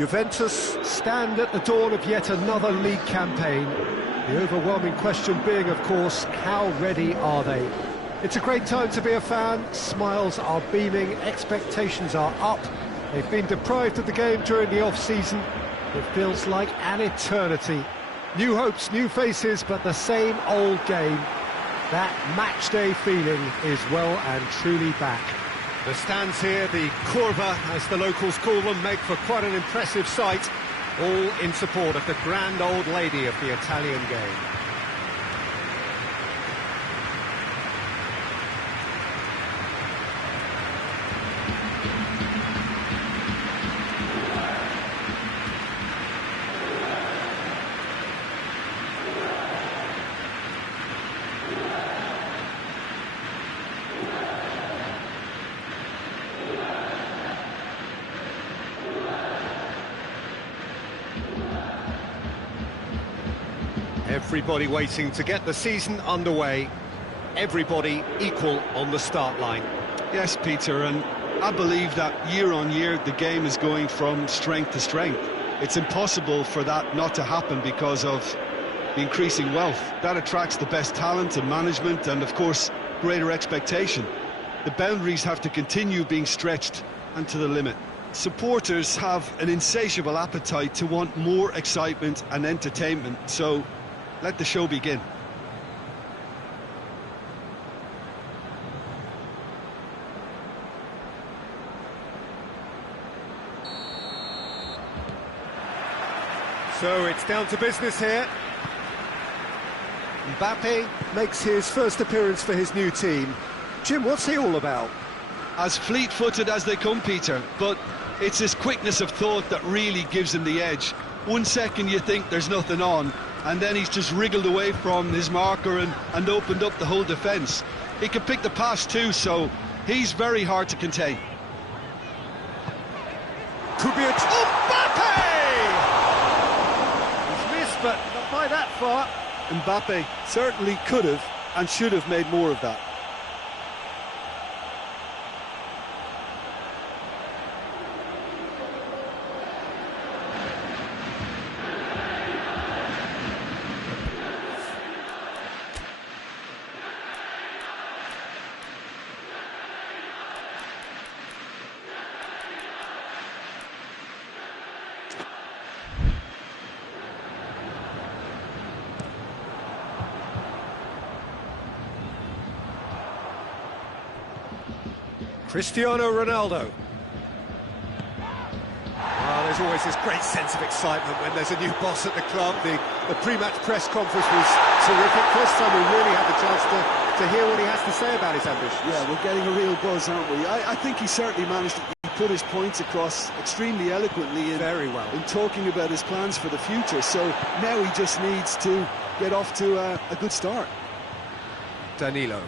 Juventus stand at the dawn of yet another league campaign. The overwhelming question being, of course, how ready are they? It's a great time to be a fan. Smiles are beaming, expectations are up. They've been deprived of the game during the off-season. It feels like an eternity. New hopes, new faces, but the same old game. That match-day feeling is well and truly back. The stands here, the curva, as the locals call them, make for quite an impressive sight, all in support of the grand old lady of the Italian game. Everybody waiting to get the season underway. Everybody equal on the start line. Yes, Peter, and I believe that year on year the game is going from strength to strength. It's impossible for that not to happen because of the increasing wealth. That attracts the best talent and management and, of course, greater expectation. The boundaries have to continue being stretched and to the limit. Supporters have an insatiable appetite to want more excitement and entertainment, so let the show begin. So it's down to business here. Mbappe makes his first appearance for his new team. Jim, what's he all about? As fleet-footed as they come, Peter, but it's his quickness of thought that really gives him the edge. 1 second you think there's nothing on, and then he's just wriggled away from his marker and opened up the whole defence. He can pick the pass too, so he's very hard to contain. Could be a... Mbappe! He's missed, but not by that far. Mbappe certainly could have and should have made more of that. Cristiano Ronaldo. There's always this great sense of excitement when there's a new boss at the club. The pre-match press conference was terrific. First time we really had the chance to hear what he has to say about his ambitions. Yeah, we're getting a real buzz, aren't we? I think he certainly managed to put his points across extremely eloquently Very well. in talking about his plans for the future. So now he just needs to get off to a good start. Danilo.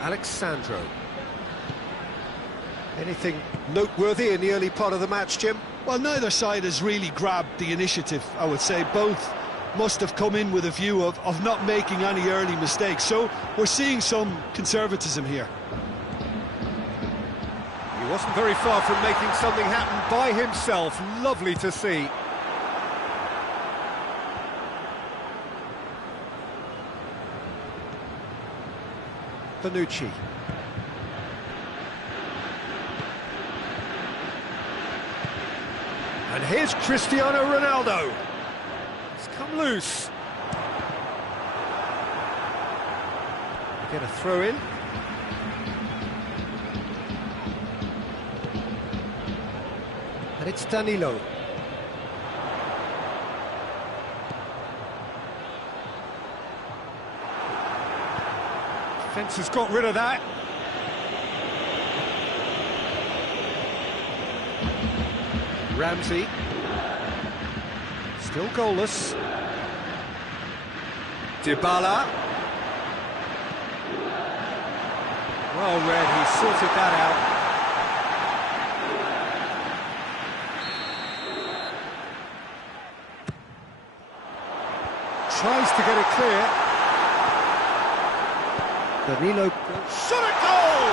Alexandro. Anything noteworthy in the early part of the match, Jim? Well, neither side has really grabbed the initiative, I would say. Both must have come in with a view of not making any early mistakes. So we're seeing some conservatism here. He wasn't very far from making something happen by himself. Lovely to see. Bonucci. And here's Cristiano Ronaldo. It's come loose. Get a throw in. And it's Danilo. Defence has got rid of that. Ramsey. Still goalless. Dybala. Well read, he sorted that out. Tries to get it clear. Danilo. Shot at goal!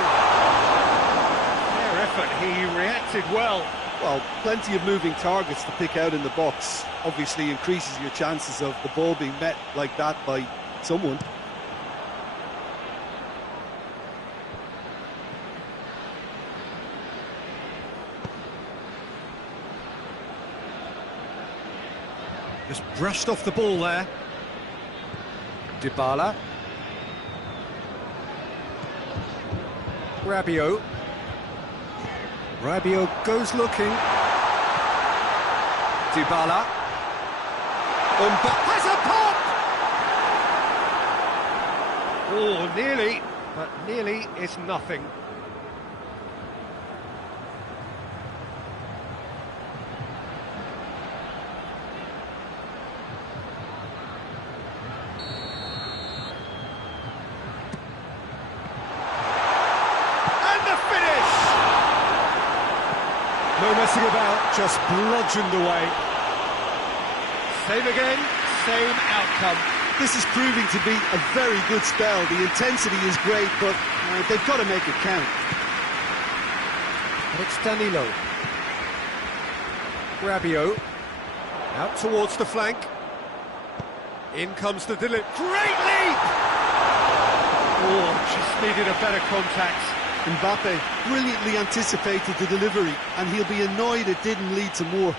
Fair effort, he reacted well. Well, plenty of moving targets to pick out in the box. Obviously increases your chances of the ball being met like that by someone. Just brushed off the ball there. Dybala. Rabiot. Rabiot goes looking. Dybala. Has a pop! Oh, nearly, but nearly is nothing. No messing about, just bludgeoned away. Same again, same outcome. This is proving to be a very good spell. The intensity is great, but they've got to make it count. It's Danilo. Rabiot. Out towards the flank. In comes the delivery. Great leap! Oh, just needed a better contact. Mbappe brilliantly anticipated the delivery, and he'll be annoyed it didn't lead to more.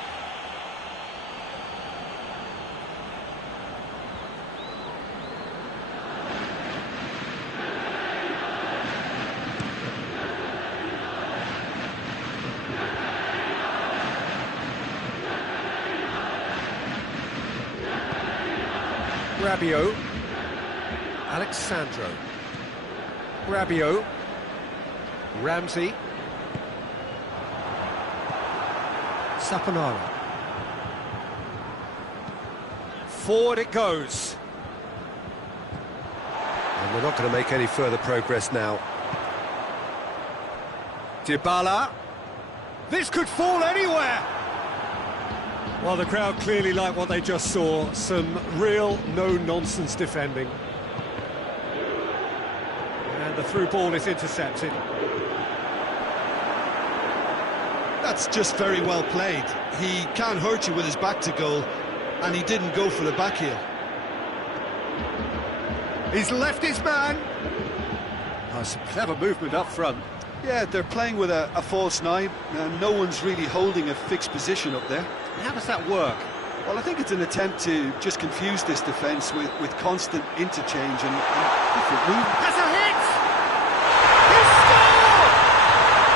Rabiot. Alexandro. Rabiot. Ramsey. Saponara. Forward it goes. And we're not going to make any further progress now. Dybala. This could fall anywhere! Well, the crowd clearly like what they just saw. Some real no-nonsense defending. And the through ball is intercepted. That's just very well played. He can't hurt you with his back to goal, and he didn't go for the back heel. He's left his man. Oh, some clever movement up front. Yeah, they're playing with a false nine, and no one's really holding a fixed position up there. How does that work? Well, I think it's an attempt to just confuse this defence with constant interchange and different movement. Has a hit! He scored!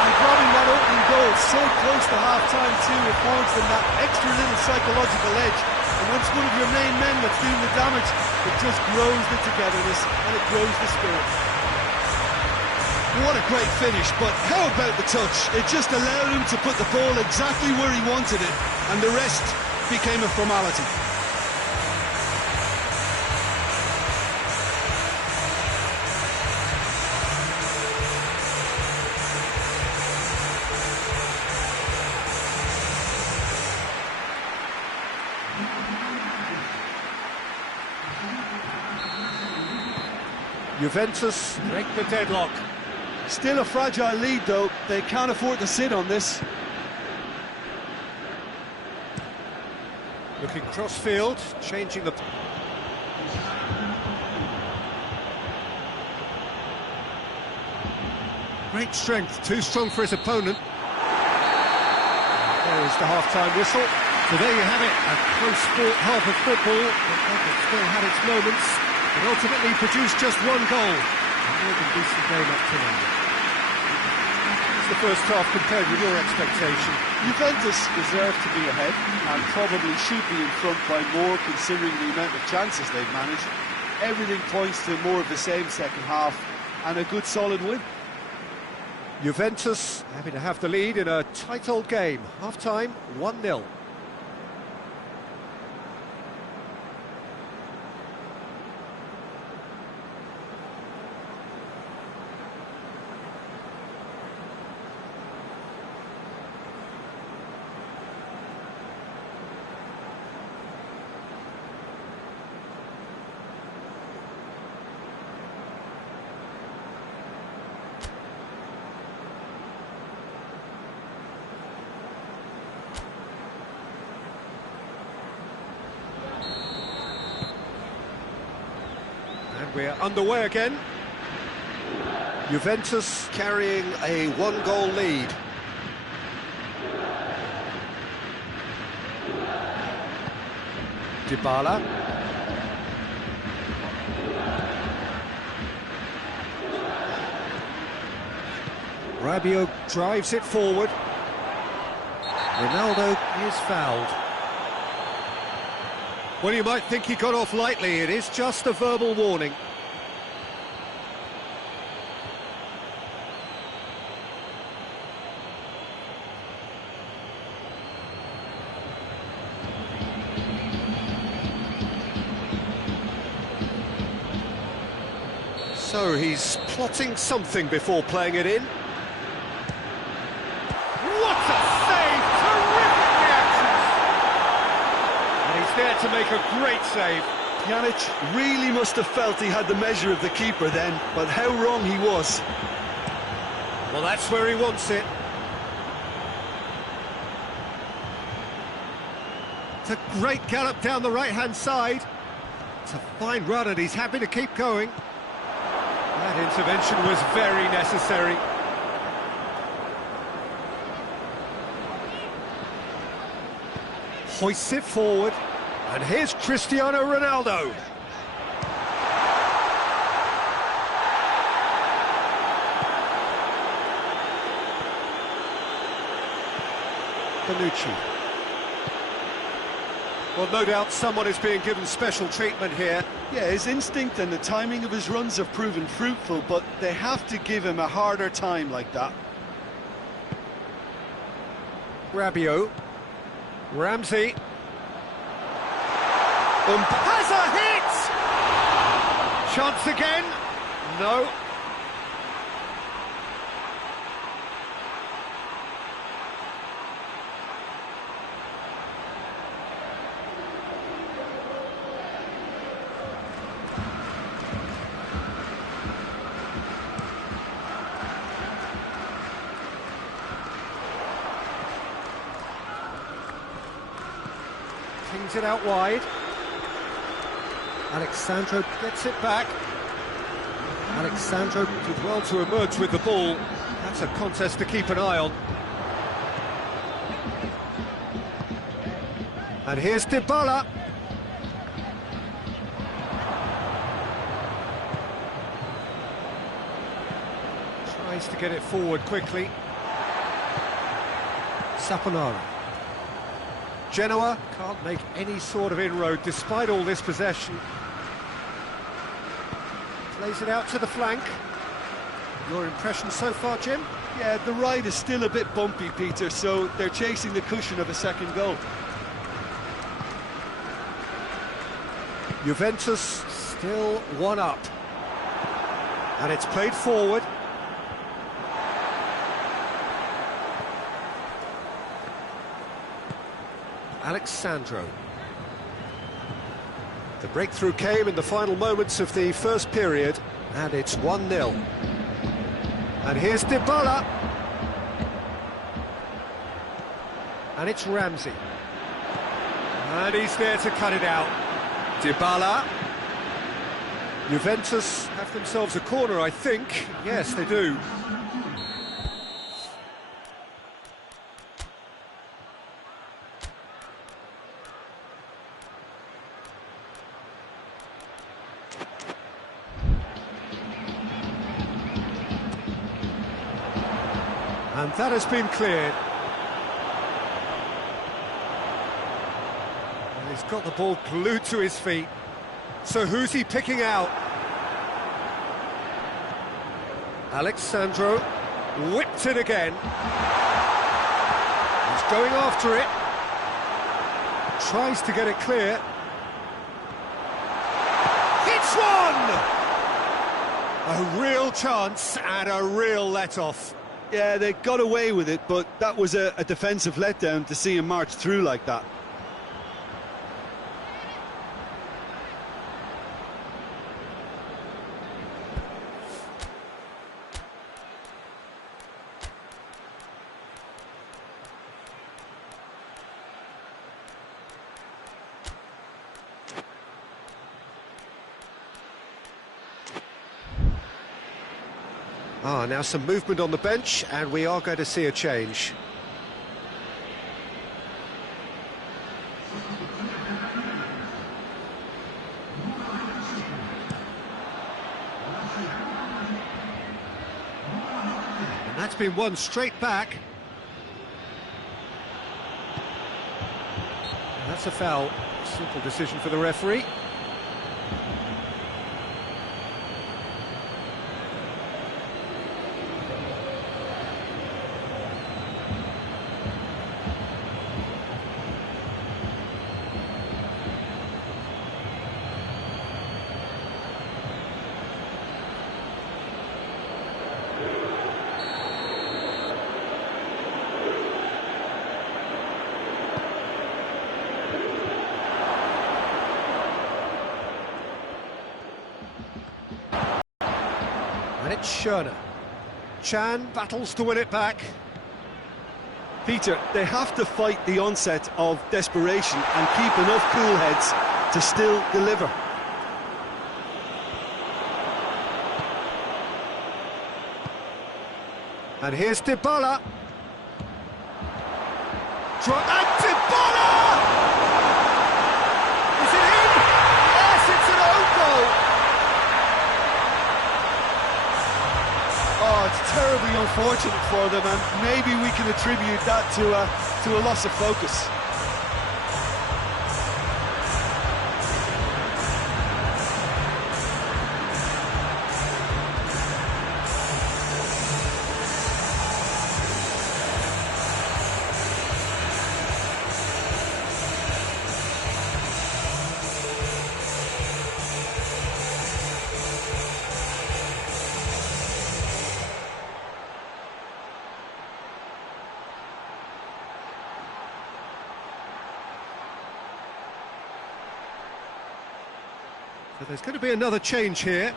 And grabbing that opening goal so close to half-time too affords them that extra little psychological edge. And once one of your main men that's doing the damage, it just grows the togetherness and it grows the spirit. What a great finish, but how about the touch? It just allowed him to put the ball exactly where he wanted it, and the rest became a formality. Juventus break the deadlock. Still a fragile lead though, they can't afford to sit on this. Looking cross-field, changing the... Great strength, too strong for his opponent. There is the half-time whistle. So there you have it, a close fought half of football, but it still had its moments. It ultimately produced just one goal. A more than decent game up to now. It's the first half compared with your expectation. Juventus deserve to be ahead and probably should be in front by more considering the amount of chances they've managed. Everything points to more of the same second half and a good solid win. Juventus happy to have the lead in a tight old game. Half-time, 1-0. We're underway again. Juventus carrying a one-goal lead. Dybala. Rabiot drives it forward. Ronaldo is fouled. Well, you might think he got off lightly. It is just a verbal warning. So he's plotting something before playing it in. What a save! Terrific reactions! And he's there to make a great save. Pjanic really must have felt he had the measure of the keeper then, but how wrong he was. Well, that's where he wants it. It's a great gallop down the right-hand side. It's a fine run and he's happy to keep going. That intervention was very necessary. Hoists it forward, and here's Cristiano Ronaldo. Bonucci. Well, no doubt someone is being given special treatment here. Yeah, his instinct and the timing of his runs have proven fruitful, but they have to give him a harder time like that. Rabiot. Ramsey. Has a hit! Chance again. No. Kings it out wide. Alexandro gets it back. Alexandro did well to emerge with the ball. That's a contest to keep an eye on. And here's Dybala. Tries to get it forward quickly. Saponara. Genoa can't make any sort of inroad despite all this possession. Plays it out to the flank. Your impression so far, Jim? Yeah, the ride is still a bit bumpy, Peter, so they're chasing the cushion of a second goal. Juventus still one up. And it's played forward. Alexandro. The breakthrough came in the final moments of the first period, and it's 1-0. And here's Dybala. And it's Ramsey. And he's there to cut it out. Dybala. Juventus have themselves a corner, I think. Yes, they do. And that has been cleared. And he's got the ball glued to his feet. So who's he picking out? Alexandro whipped it again. He's going after it. Tries to get it clear. Hits one! A real chance and a real let-off. Yeah, they got away with it, but that was a defensive letdown to see him march through like that. Now some movement on the bench, and we are going to see a change. And that's been won straight back. And that's a foul. Simple decision for the referee. And it's Schöne. Chan battles to win it back. Peter, they have to fight the onset of desperation and keep enough cool heads to still deliver. And here's Dybala. And Dybala! Is it in? Yes, it's an own goal. Oh, it's terribly unfortunate for them, and maybe we can attribute that to a loss of focus. So there's going to be another change here.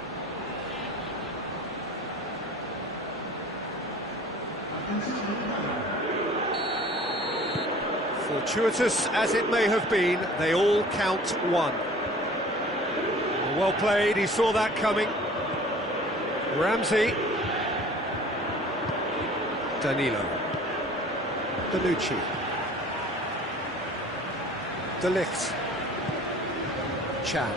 Fortuitous as it may have been, they all count one. Well played, he saw that coming. Ramsey. Danilo. Danucci. De Ligt. Chan.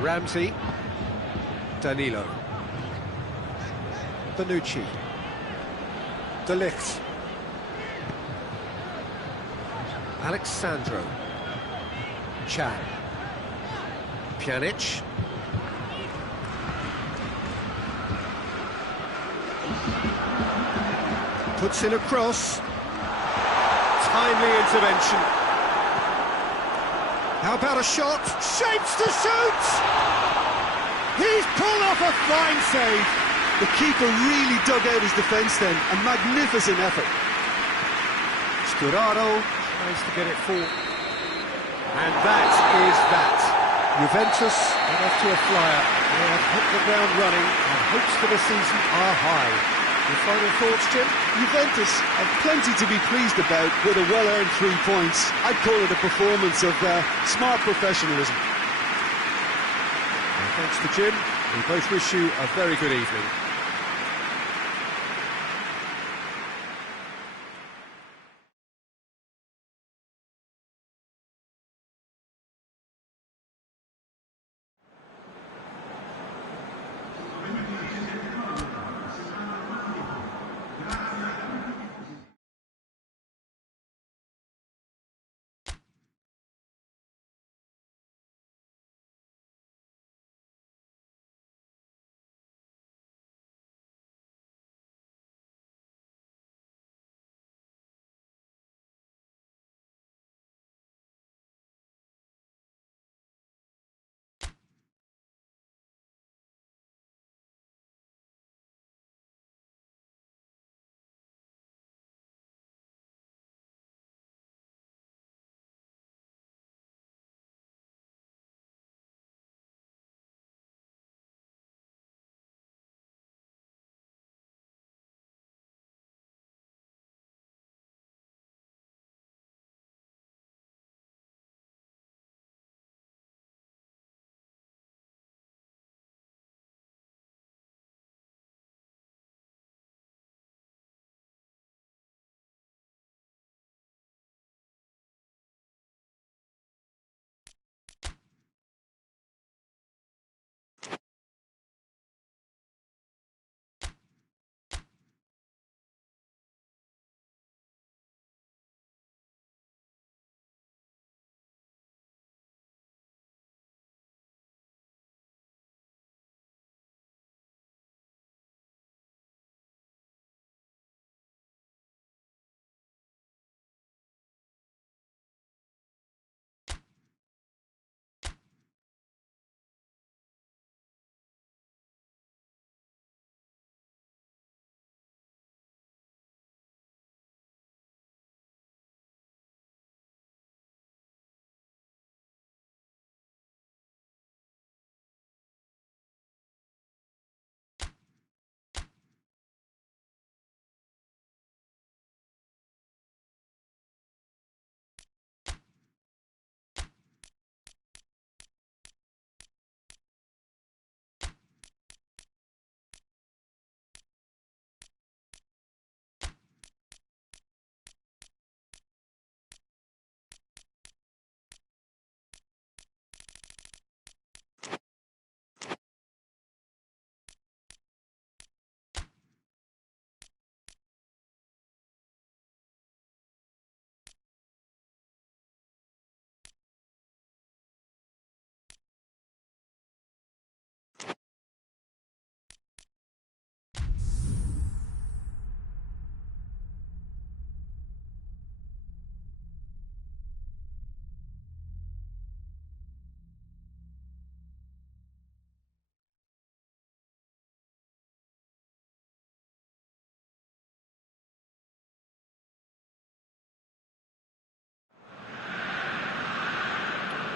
Ramsey, Danilo, Danucci, De Ligt, Alexandro, Chan, Pjanic, puts in a cross, timely intervention. How about a shot? Shapes to shoot! He's pulled off a fine save. The keeper really dug out his defence then. A magnificent effort. Sturaro tries to get it full. And that is that. Juventus are off to a flyer. They have hit the ground running, and hopes for the season are high. Your final thoughts, Jim? Juventus have plenty to be pleased about with a well-earned 3 points. I'd call it a performance of smart professionalism. And thanks to Jim, we both wish you a very good evening.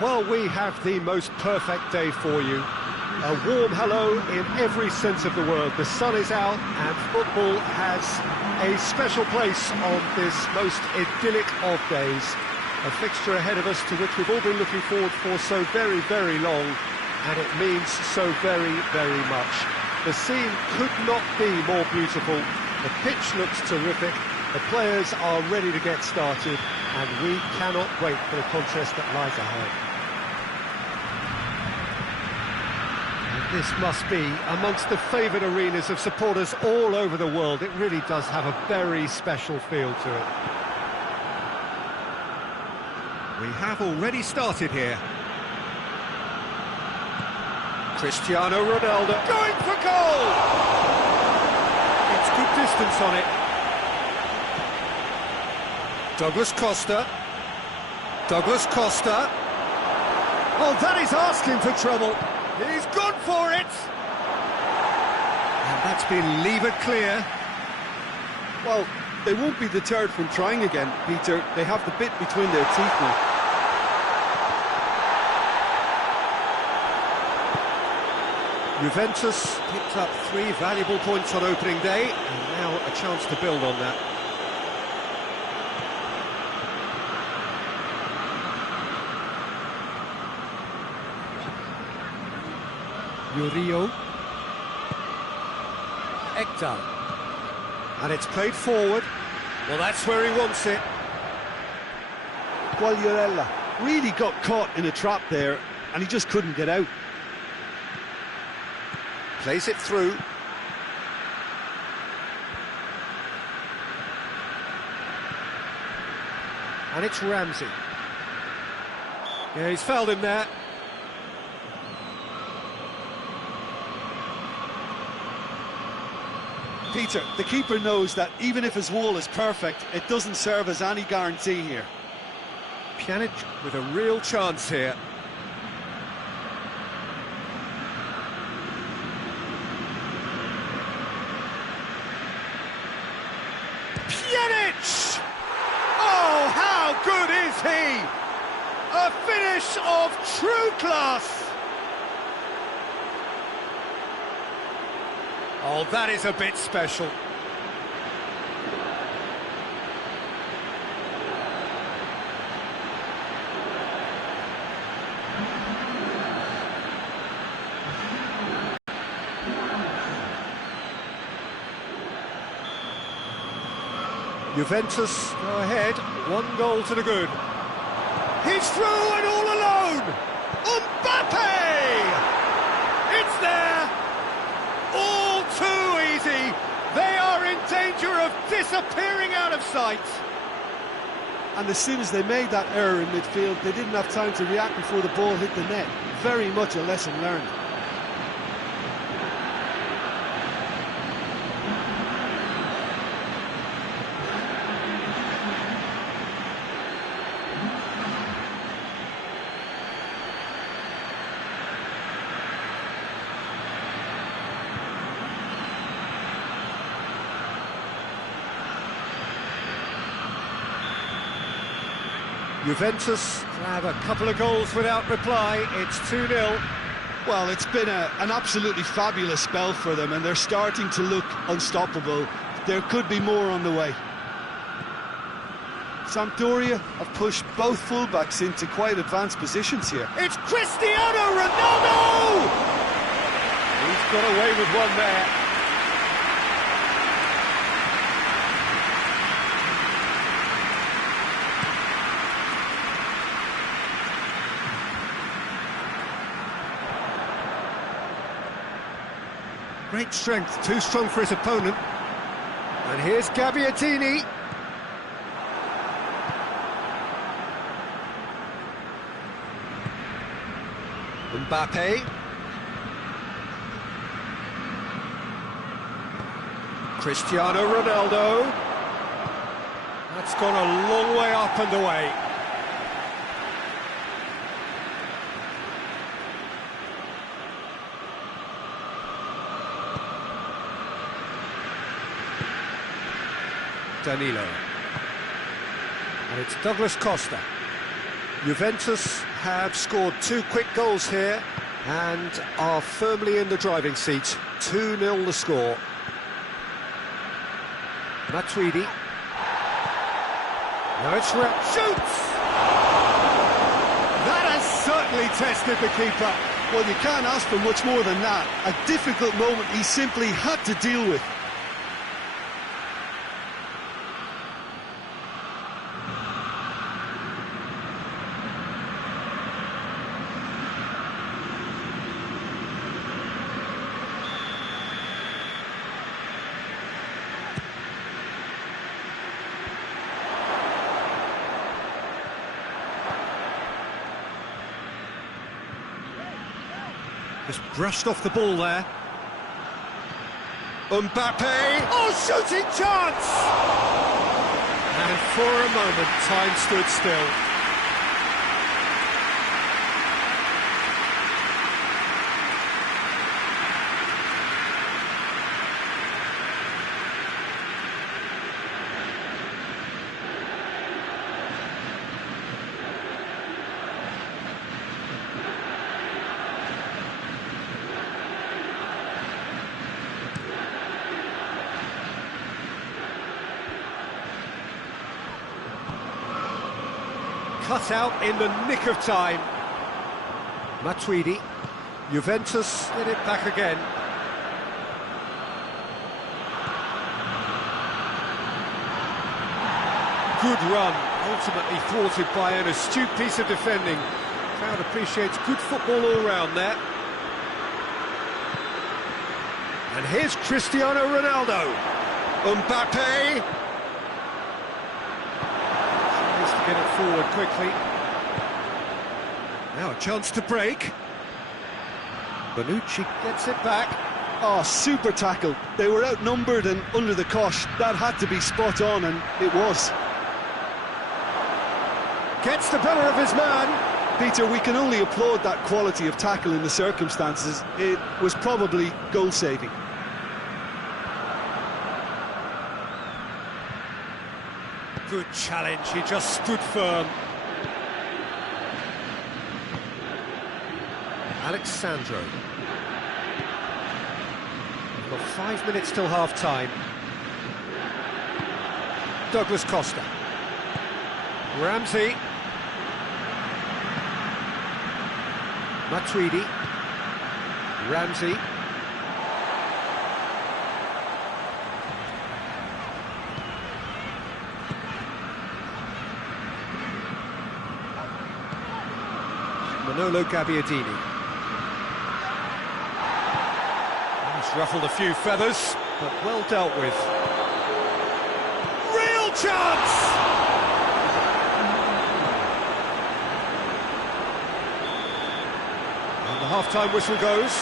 Well, we have the most perfect day for you. A warm hello in every sense of the word. The sun is out and football has a special place on this most idyllic of days. A fixture ahead of us to which we've all been looking forward for so very, very long, and it means so very, very much. The scene could not be more beautiful. The pitch looks terrific. The players are ready to get started, and we cannot wait for the contest that lies ahead. And this must be amongst the favoured arenas of supporters all over the world. It really does have a very special feel to it. We have already started here. Cristiano Ronaldo going for goal! It's good distance on it. Douglas Costa. Douglas Costa. Oh, that is asking for trouble. He's gone for it! And that's been levered clear. Well, they won't be deterred from trying again, Peter. They have the bit between their teeth now. Juventus picked up 3 valuable points on opening day, and now a chance to build on that. Murillo. Ekdal. And it's played forward. Well, that's where he wants it. Quagliarella really got caught in a trap there, and he just couldn't get out. Plays it through. And it's Ramsey. Yeah, he's fouled him there. Peter, the keeper knows that even if his wall is perfect, it doesn't serve as any guarantee here. Pjanic with a real chance here. Pjanic! Oh, how good is he? A finish of true class! Oh, that is a bit special. Juventus go ahead, 1 goal to the good. He's through and all alone! Mbappe! It's there! All too easy! They are in danger of disappearing out of sight! And as soon as they made that error in midfield, they didn't have time to react before the ball hit the net. Very much a lesson learned. Juventus grab a couple of goals without reply. It's 2-0. Well, it's been an absolutely fabulous spell for them, and they're starting to look unstoppable. There could be more on the way. Sampdoria have pushed both fullbacks into quite advanced positions here. It's Cristiano Ronaldo! He's got away with one there. Great strength, too strong for his opponent. And here's Gabbiadini. Mbappe. Cristiano Ronaldo. That's gone a long way up and away. Danilo. And it's Douglas Costa. Juventus have scored 2 quick goals here and are firmly in the driving seat. 2-0 the score. Matuidi. Now it's shoots! That has certainly tested the keeper. Well, you can't ask for much more than that. A difficult moment he simply had to deal with. Just brushed off the ball there. Mbappe! Oh, shooting chance! And for a moment, time stood still. Cut out in the nick of time. Matuidi. Juventus get it back again. Good run, ultimately thwarted by an astute piece of defending. Crowd appreciates good football all round there. And here's Cristiano Ronaldo. Mbappe! Get it forward quickly. Now a chance to break. Bonucci gets it back. Oh, super tackle. They were outnumbered and under the cosh. That had to be spot on, and it was. Gets the better of his man. Peter, we can only applaud that quality of tackle in the circumstances. It was probably goal-saving. Good challenge, he just stood firm. Alexandro. We've got 5 minutes till half-time. Douglas Costa. Ramsey. Matuidi. Ramsey. Manolo Gabbiadini. He's ruffled a few feathers, but well dealt with. Real chance! And the half-time whistle goes.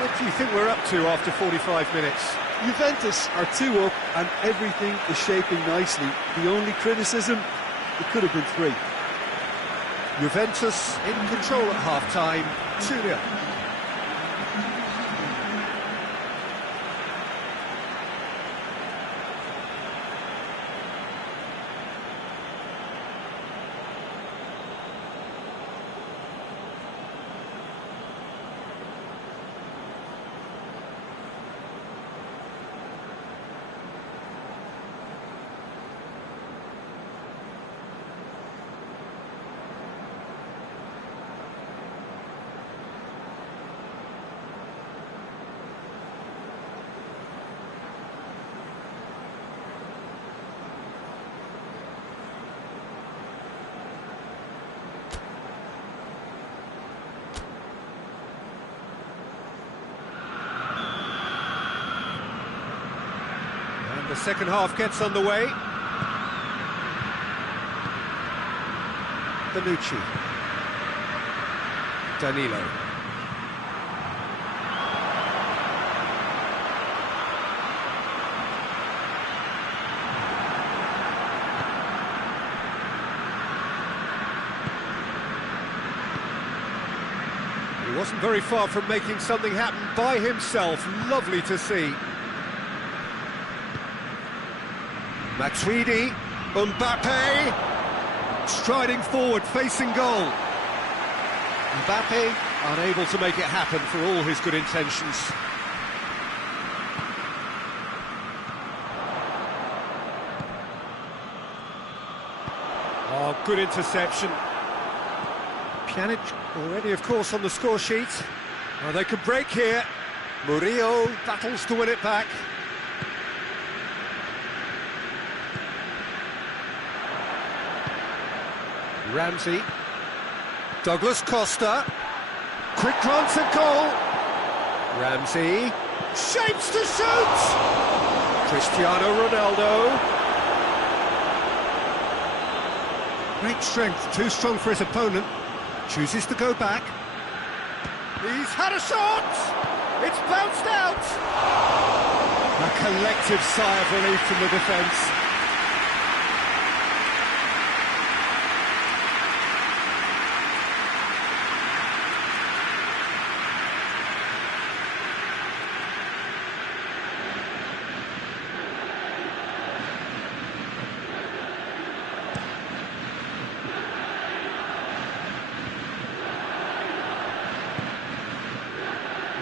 What do you think we're up to after 45 minutes? Juventus are 2 up and everything is shaping nicely. The only criticism, it could have been 3. Juventus in control at half-time, 2-0. The second half gets underway. Bonucci. Danilo. He wasn't very far from making something happen by himself. Lovely to see. Matuidi, Mbappe, striding forward, facing goal. Mbappe unable to make it happen for all his good intentions. Oh, good interception. Pjanic already, of course, on the score sheet. Oh, they could break here. Murillo battles to win it back. Ramsey. Douglas Costa. Quick glance at goal. Ramsey. Shapes to shoot! Cristiano Ronaldo. Great strength, too strong for his opponent. Chooses to go back. He's had a shot! It's bounced out! A collective sigh of relief from the defence.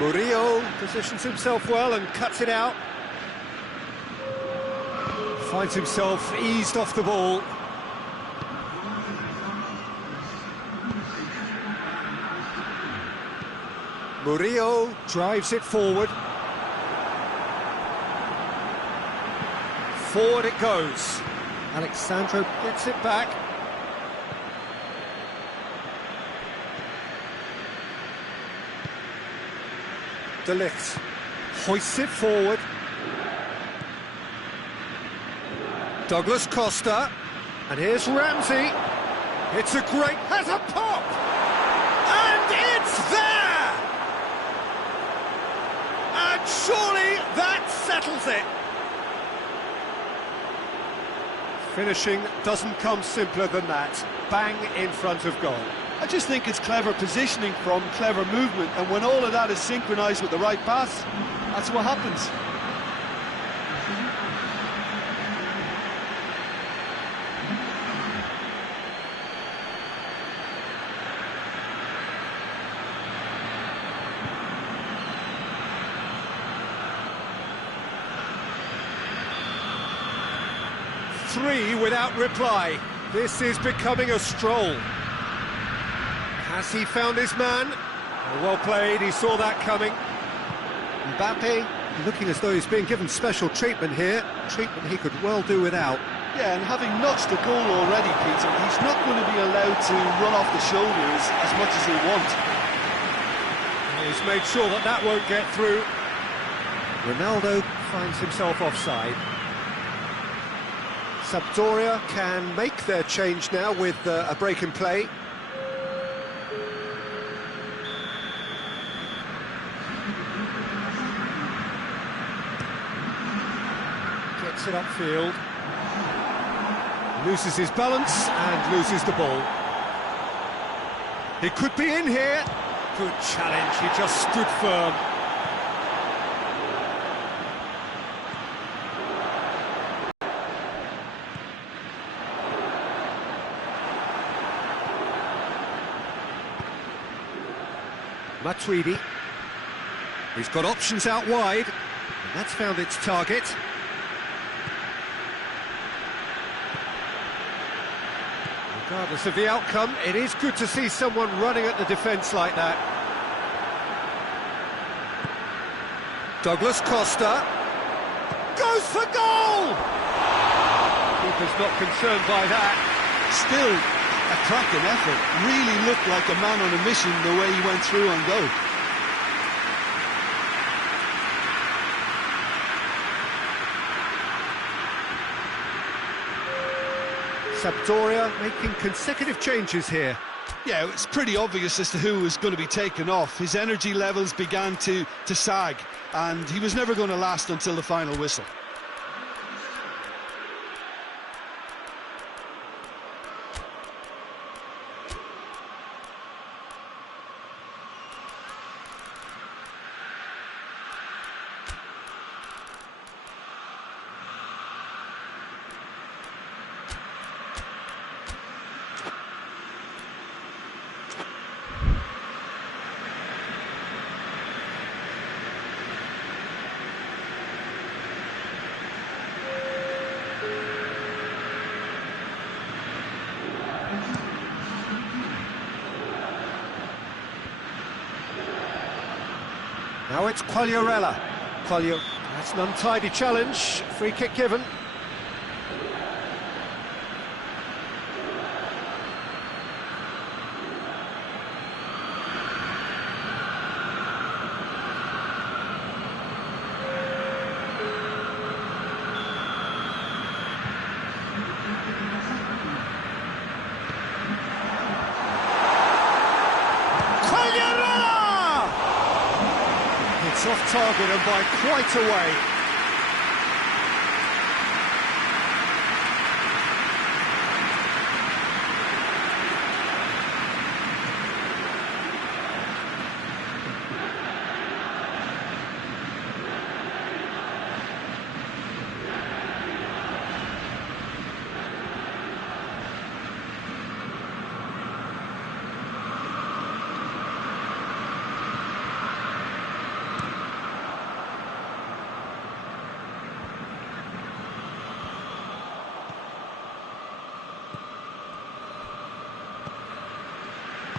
Murillo positions himself well and cuts it out. Finds himself eased off the ball. Murillo drives it forward. Forward it goes. Alexandro gets it back. De Ligt hoists it forward. Douglas Costa, and here's Ramsey. It's a great, Has a pop! And it's there! And surely that settles it. finishing doesn't come simpler than that. Bang in front of goal. I just think it's clever positioning from clever movement, and when all of that is synchronised with the right pass, that's what happens. Three without reply. This is becoming a stroll. Has he found his man? Well played, he saw that coming. Mbappe looking as though he's being given special treatment here. Treatment he could well do without. Yeah, and having notched the goal already, Peter, he's not going to be allowed to run off the shoulders as much as he wants. He's made sure that that won't get through. Ronaldo finds himself offside. Sampdoria can make their change now with a break in play. Gets it upfield. Loses his balance and loses the ball. He could be in here. Good challenge, he just stood firm. Matuidi. He's got options out wide, and that's found its target. Regardless of the outcome, it is good to see someone running at the defence like that. Douglas Costa goes for goal! Keeper's not concerned by that. Still a cracking effort. Really looked like a man on a mission the way he went through on goal. Sampdoria making consecutive changes here. Yeah, it's pretty obvious as to who was going to be taken off. His energy levels began to sag, and he was never going to last until the final whistle. Now it's Quagliarella. That's an untidy challenge. Free kick given. It's off target and by quite a way.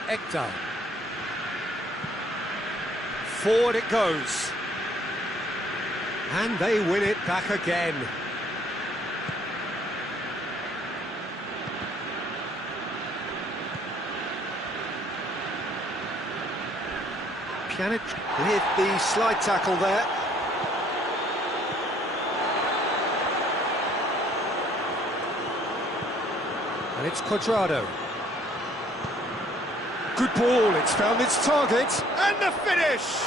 Ekdal. Forward it goes. And they win it back again. Pjanic with the slide tackle there. And it's Cuadrado. Good ball, it's found its target. And the finish!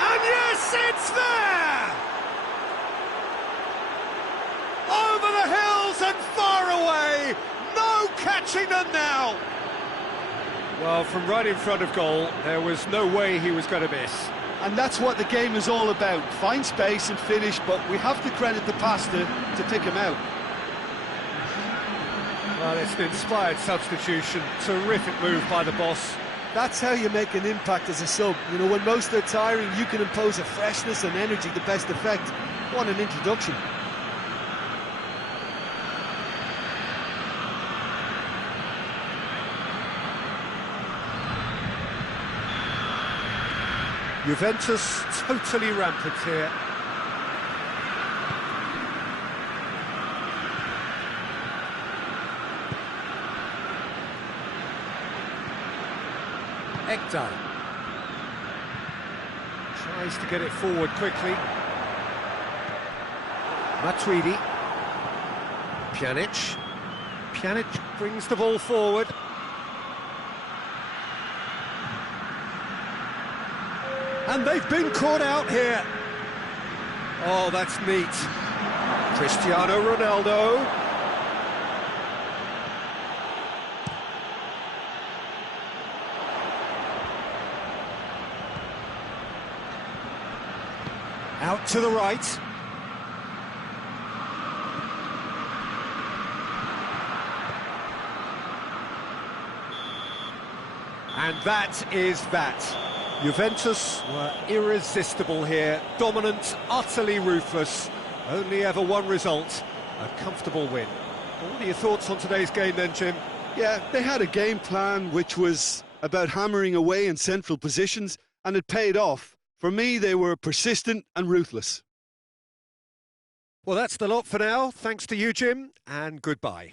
And yes, it's there! Over the hills and far away, no catching them now! Well, from right in front of goal, there was no way he was going to miss. And that's what the game is all about. Find space and finish, but we have to credit the pass to pick him out. Well, it's an inspired substitution. Terrific move by the boss. That's how you make an impact as a sub. You know, when most are tiring, you can impose a freshness and energy to best effect. What an introduction. Juventus totally rampant here. Ekdal tries to get it forward quickly. Matuidi. Pjanic brings the ball forward. And they've been caught out here. Oh, that's neat. Cristiano Ronaldo. Out to the right. And that is that. Juventus were irresistible here, dominant, utterly ruthless. Only ever one result, a comfortable win. What are your thoughts on today's game then, Jim? Yeah, they had a game plan which was about hammering away in central positions, and it paid off. For me, they were persistent and ruthless. Well, that's the lot for now. Thanks to you, Jim, and goodbye.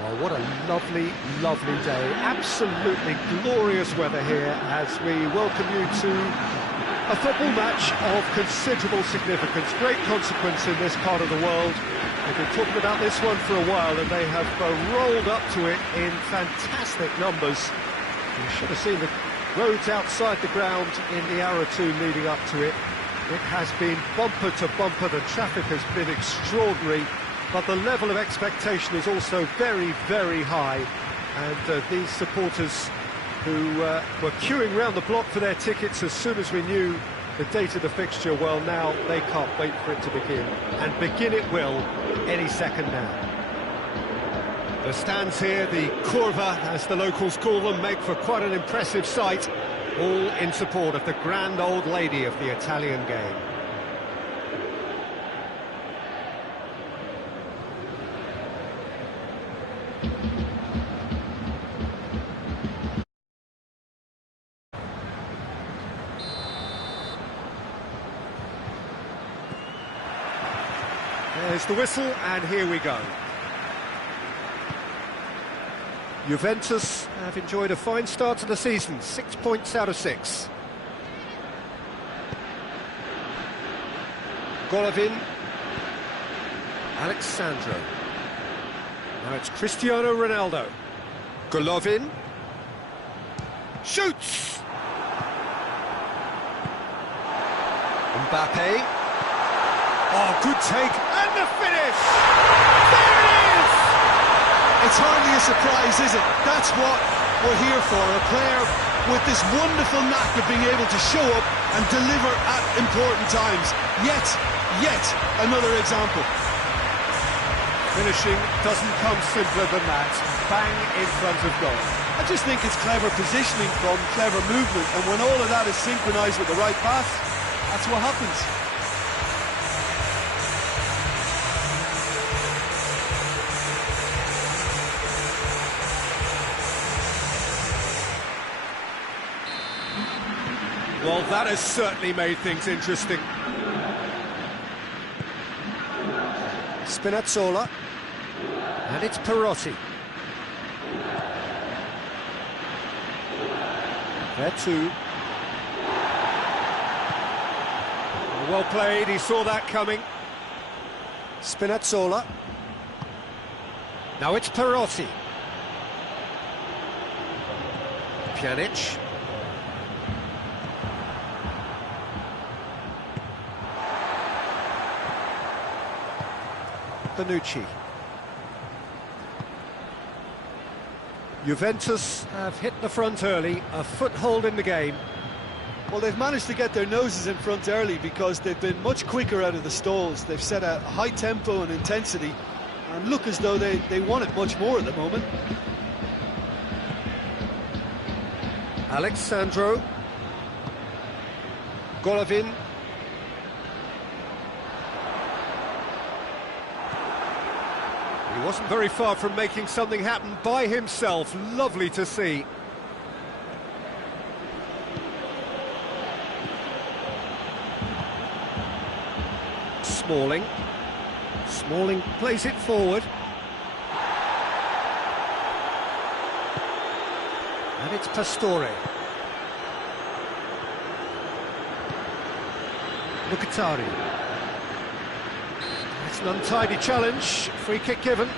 Well, what a lovely, lovely day. Absolutely glorious weather here as we welcome you to a football match of considerable significance, great consequence in this part of the world. They've been talking about this one for a while and they have rolled up to it in fantastic numbers. You should have seen the roads outside the ground in the hour or two leading up to it. It has been bumper to bumper, the traffic has been extraordinary, but the level of expectation is also very, very high. And these supporters who were queuing round the block for their tickets as soon as we knew the date of the fixture, well, now they can't wait for it to begin. And begin it will any second now. The stands here, the curva, as the locals call them, make for quite an impressive sight, all in support of the grand old lady of the Italian game. There's the whistle, and here we go. Juventus have enjoyed a fine start to the season, 6 points out of 6. Golovin, Alexandro. Now it's Cristiano Ronaldo. Golovin. Shoots! Mbappe. Oh, good take, and the finish! There it is! It's hardly a surprise, is it? That's what we're here for, a player with this wonderful knack of being able to show up and deliver at important times. Yet another example. Finishing doesn't come simpler than that. Bang in front of goal. I just think it's clever positioning from clever movement, and when all of that is synchronised with the right pass, that's what happens. Well, that has certainly made things interesting. Spinazzola. And it's Perotti. There too. Well played, he saw that coming. Spinazzola. Now it's Perotti. Pjanic. Bonucci. Juventus have hit the front early, a foothold in the game. Well, they've managed to get their noses in front early because they've been much quicker out of the stalls. They've set a high tempo and intensity and look as though they want it much more at the moment. Alexandro. Golovin. He wasn't very far from making something happen by himself. Lovely to see. Smalling. Smalling plays it forward. And it's Pastore. Mkhitaryan. It's an untidy challenge. Free kick given.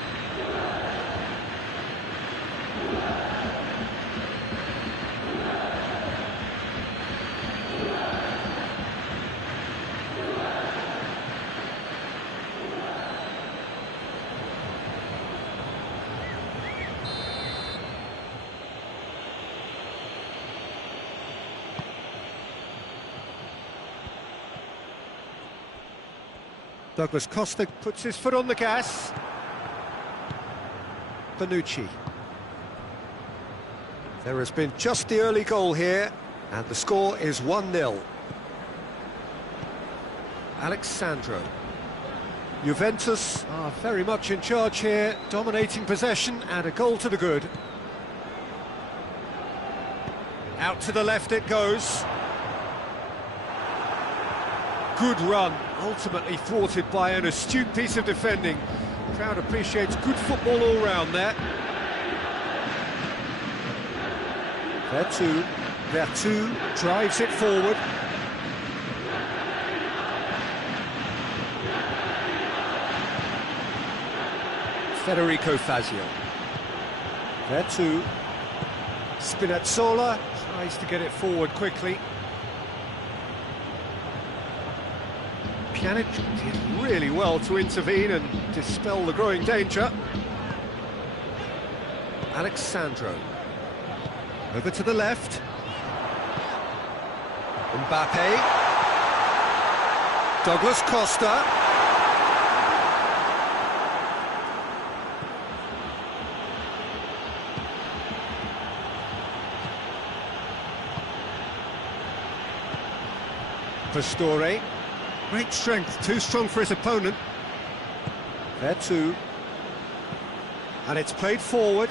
Douglas Costa puts his foot on the gas. Bonucci. There has been just the early goal here, and the score is 1-0. Alexandro. Juventus are very much in charge here, dominating possession and a goal to the good. Out to the left it goes. Good run, ultimately thwarted by an astute piece of defending. crowd appreciates good football all round there. Vertu drives it forward. Federico Fazio. Vertu. Spinazzola tries to get it forward quickly. Pjanic did really well to intervene and dispel the growing danger. Alexandro. Over to the left. Mbappe. Douglas Costa. Pastore. Great strength, too strong for his opponent. Vertu. And it's played forward.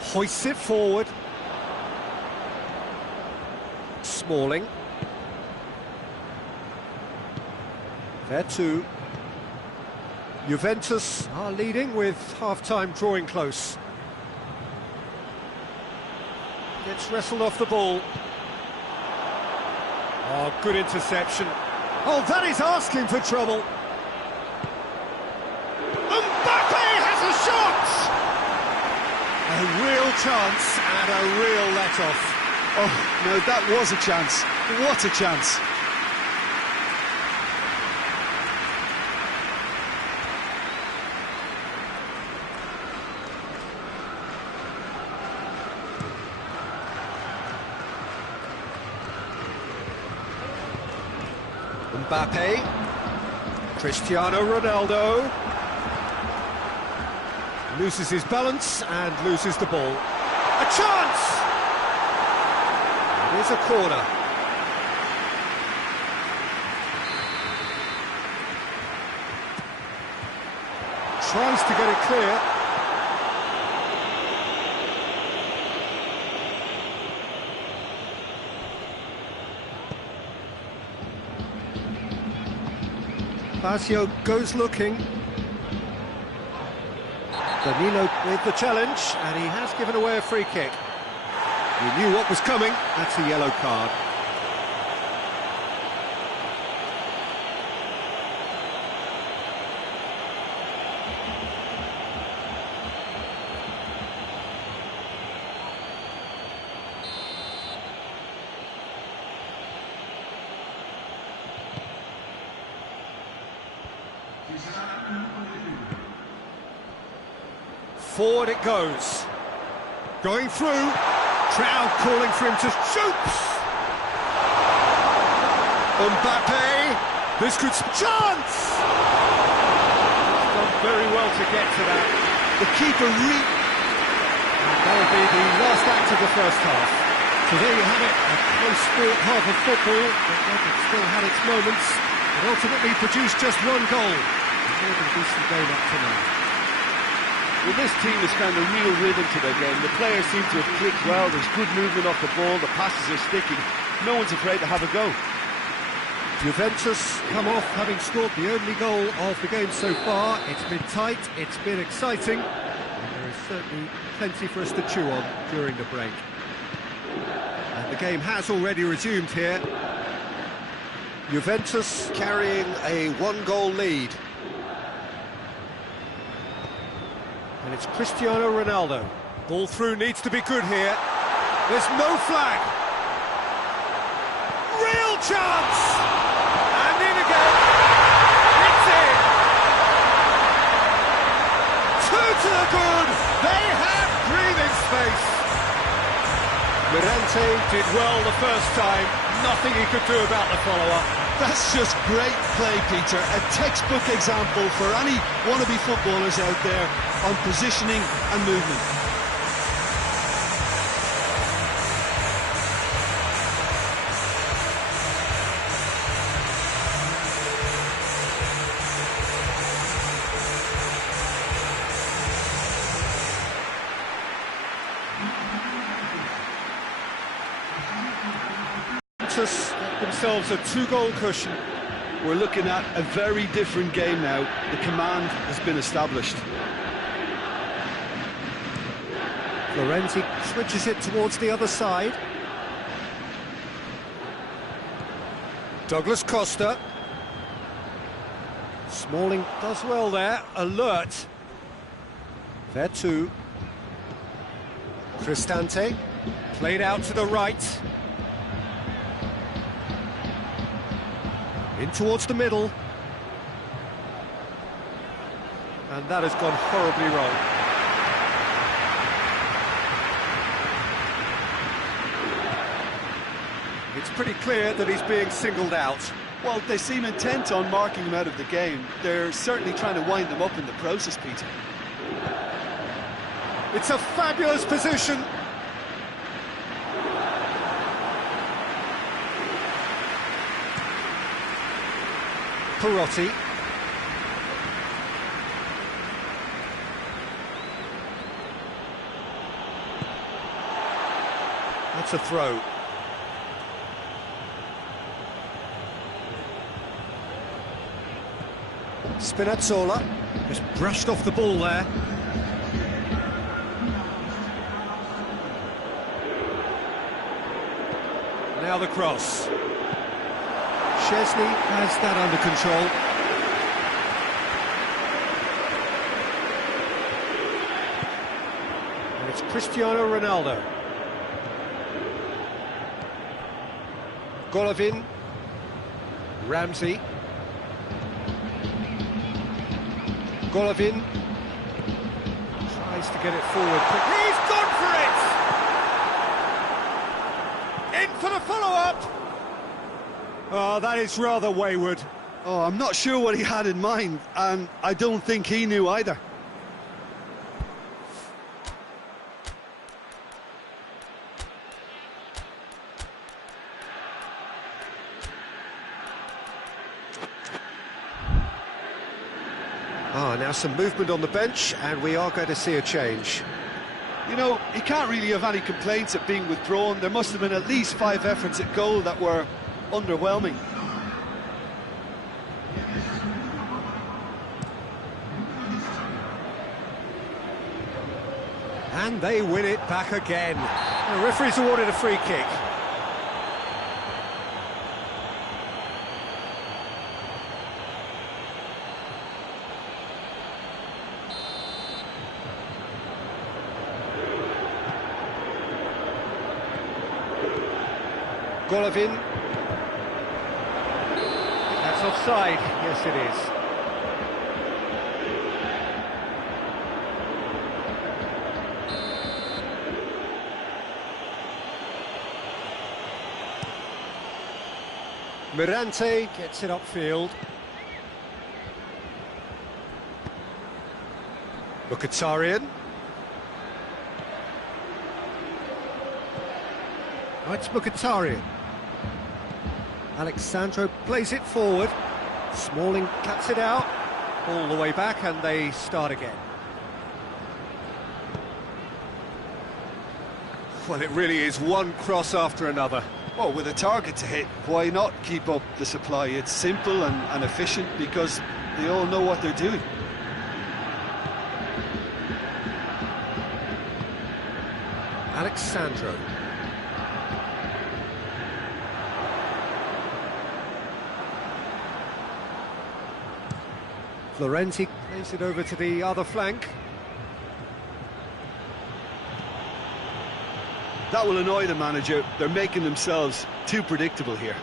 Hoists it forward. Smalling. Vertu. Juventus are leading with half-time drawing close. Gets wrestled off the ball. Oh, good interception. Oh, that is asking for trouble. Mbappe has a shot! A real chance and a real let-off. Oh, no, that was a chance. What a chance. Mbappe, Cristiano Ronaldo, loses his balance and loses the ball. A chance! It is a corner. Tries to get it clear. Fazio goes looking. Danilo with the challenge, and he has given away a free kick. He knew what was coming, that's a yellow card. Forward it goes. Going through. Crowd calling for him to shoot. Mbappe. This could... Chance! Done very well to get to that. The keeper That'll be the last act of the first half. So there you have it. A close sport half of football, but it still had its moments. It ultimately produced just one goal. A more than decent game up to now. Well, this team has found a real rhythm to their game. The players seem to have clicked well. There's good movement off the ball. The passes are sticking. No one's afraid to have a go. Juventus come off having scored the only goal of the game so far. It's been tight, it's been exciting, and there is certainly plenty for us to chew on during the break. And the game has already resumed here. Juventus carrying a one-goal lead. And it's Cristiano Ronaldo. Ball through needs to be good here. There's no flag. Real chance! And in again. It's in! Two to the good. They have breathing space. Mirante did well the first time. Nothing he could do about the follow-up. That's just great play, Peter. A textbook example for any wannabe footballers out there on positioning and movement. Get themselves a two-goal cushion. We're looking at a very different game now. The command has been established. Florenzi switches it towards the other side. Douglas Costa. Smalling does well there, alert. There too. Cristante, played out to the right. In towards the middle. And that has gone horribly wrong. It's pretty clear that he's being singled out. Well, they seem intent on marking him out of the game. They're certainly trying to wind him up in the process, Peter. It's a fabulous position. Perotti. That's a throw. Spinazzola just brushed off the ball there. Now the cross. Szczesny has that under control. And it's Cristiano Ronaldo. Golovin. Ramsey. Golovin tries to get it forward quickly. He's gone for it! In for the follow-up! Oh, that is rather wayward. Oh, I'm not sure what he had in mind, and I don't think he knew either. Now some movement on the bench, and we are going to see a change. You know, he can't really have any complaints at being withdrawn. There must have been at least 5 efforts at goal that were underwhelming. And they win it back again. The referee's awarded a free kick. Golovin. That's offside. Yes, it is. Mirante gets it upfield. Mkhitaryan. Oh, it's Mkhitaryan. Alexandro plays it forward. Smalling cuts it out. All the way back, and they start again. Well, it really is one cross after another. Well, with a target to hit, why not keep up the supply? It's simple and efficient because they all know what they're doing. Alexandro. Florenzi plays it over to the other flank. That will annoy the manager. They're making themselves too predictable here.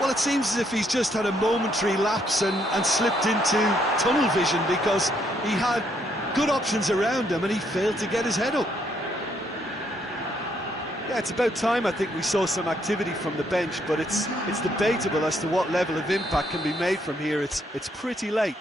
Well, it seems as if he's just had a momentary lapse and slipped into tunnel vision because he had good options around him and he failed to get his head up. Yeah, it's about time I think we saw some activity from the bench, but it's debatable as to what level of impact can be made from here. It's pretty late.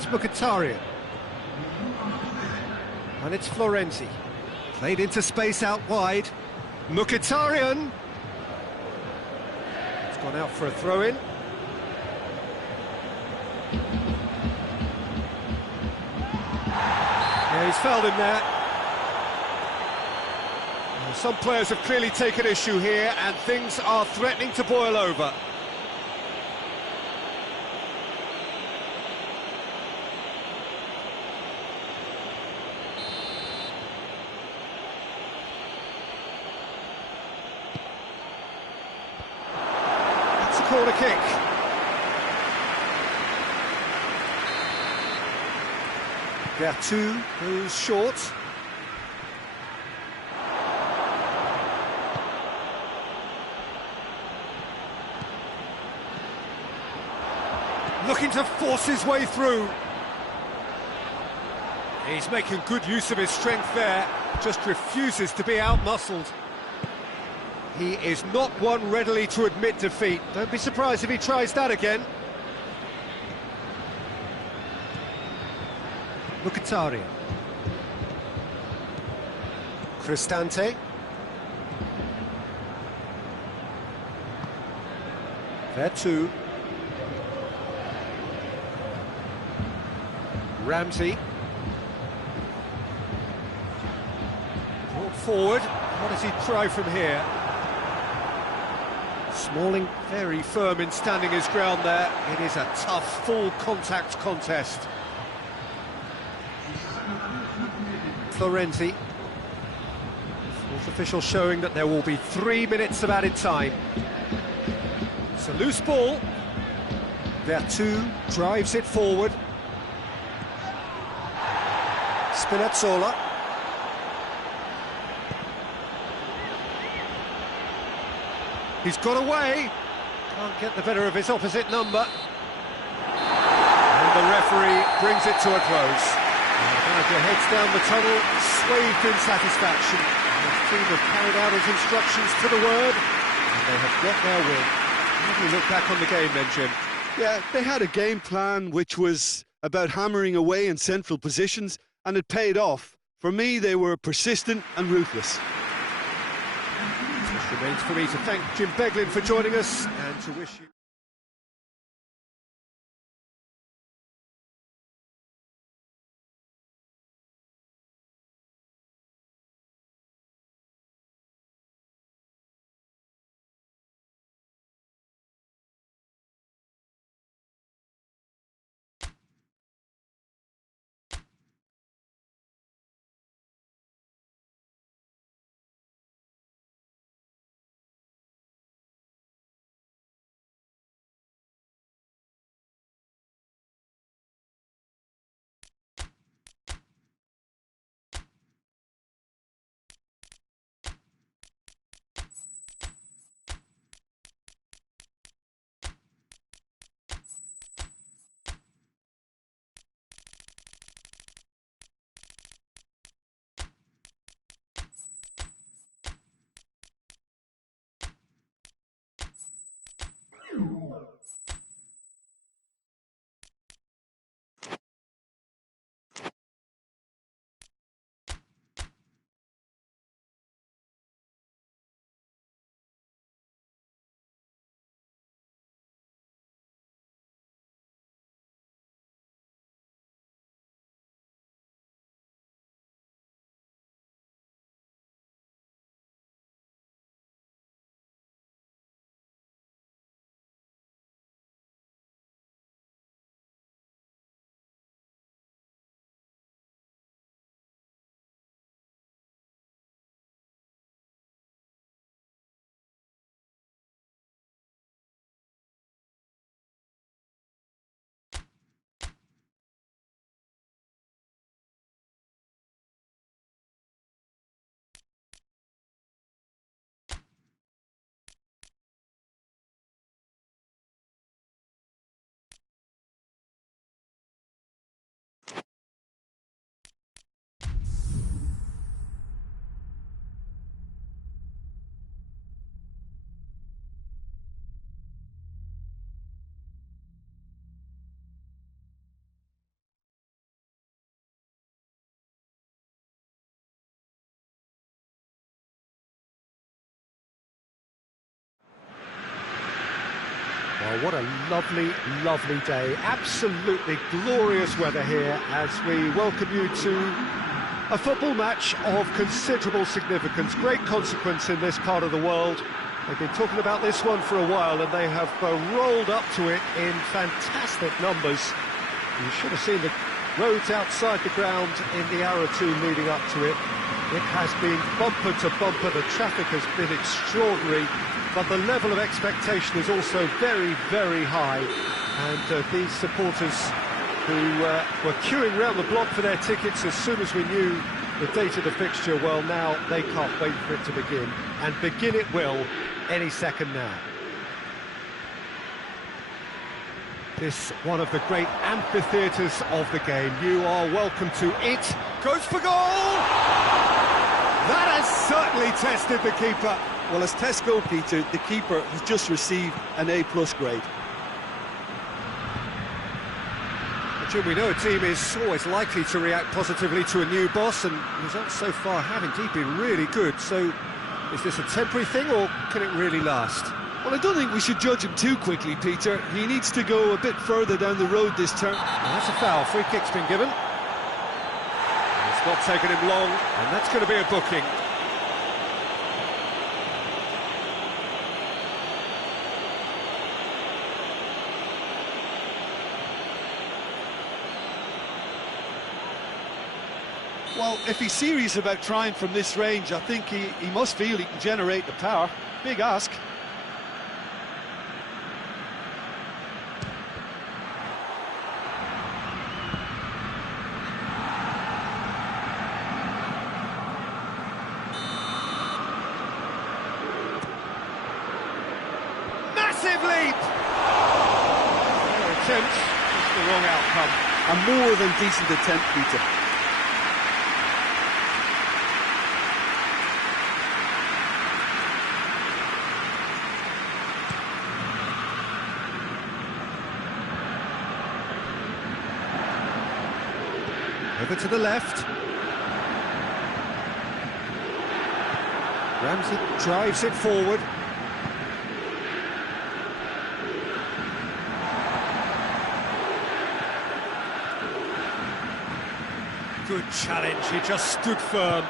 It's Mkhitaryan. And it's Florenzi. Played into space out wide. Mkhitaryan! It's gone out for a throw-in. Yeah, he's fouled him there. Well, some players have clearly taken issue here, and things are threatening to boil over. That's a corner kick. Vertu goes short. Looking to force his way through. He's making good use of his strength there, just refuses to be out-muscled. He is not one readily to admit defeat. Don't be surprised if he tries that again. Mkhitaryan. Cristante. Vertu. Ramsey. Brought forward. What does he try from here? Smalling very firm in standing his ground there. It is a tough, full contact contest. Florenzi. Fourth official showing that there will be 3 minutes of added time. It's a loose ball. Vertu drives it forward. Spinazzola. He's got away. Can't get the better of his opposite number. And the referee brings it to a close. The manager heads down the tunnel, swathed in satisfaction. His team have carried out his instructions to the word, and they have got their win. How do you look back on the game then, Jim? Yeah, they had a game plan which was about hammering away in central positions, and it paid off. For me, they were persistent and ruthless. It just remains for me to thank Jim Beglin for joining us, and to wish you... Oh, what a lovely, lovely day. Absolutely glorious weather here as we welcome you to a football match of considerable significance, great consequence in this part of the world. They've been talking about this one for a while and they have rolled up to it in fantastic numbers. You should have seen the roads outside the ground in the hour or two leading up to it. It has been bumper to bumper, the traffic has been extraordinary, but the level of expectation is also very, very high. And these supporters who were queuing round the block for their tickets as soon as we knew the date of the fixture, well, now they can't wait for it to begin. And begin it will any second now. This one of the great amphitheatres of the game. You are welcome to it. Goes for goal! That has certainly tested the keeper. Well, as test goal, Peter, the keeper has just received an A+ grade. Jim, we know a team is always likely to react positively to a new boss, and results so far have indeed been really good. So, is this a temporary thing, or can it really last? Well, I don't think we should judge him too quickly, Peter. He needs to go a bit further down the road this turn. Well, that's a foul. Free kick's been given. It's not taken him long, and that's going to be a booking. Well, if he's serious about trying from this range, I think he must feel he can generate the power. Big ask. Massive leap! Attempt, it's the wrong outcome. A more than decent attempt, Peter. Over to the left. Ramsey drives it forward. Good challenge, he just stood firm.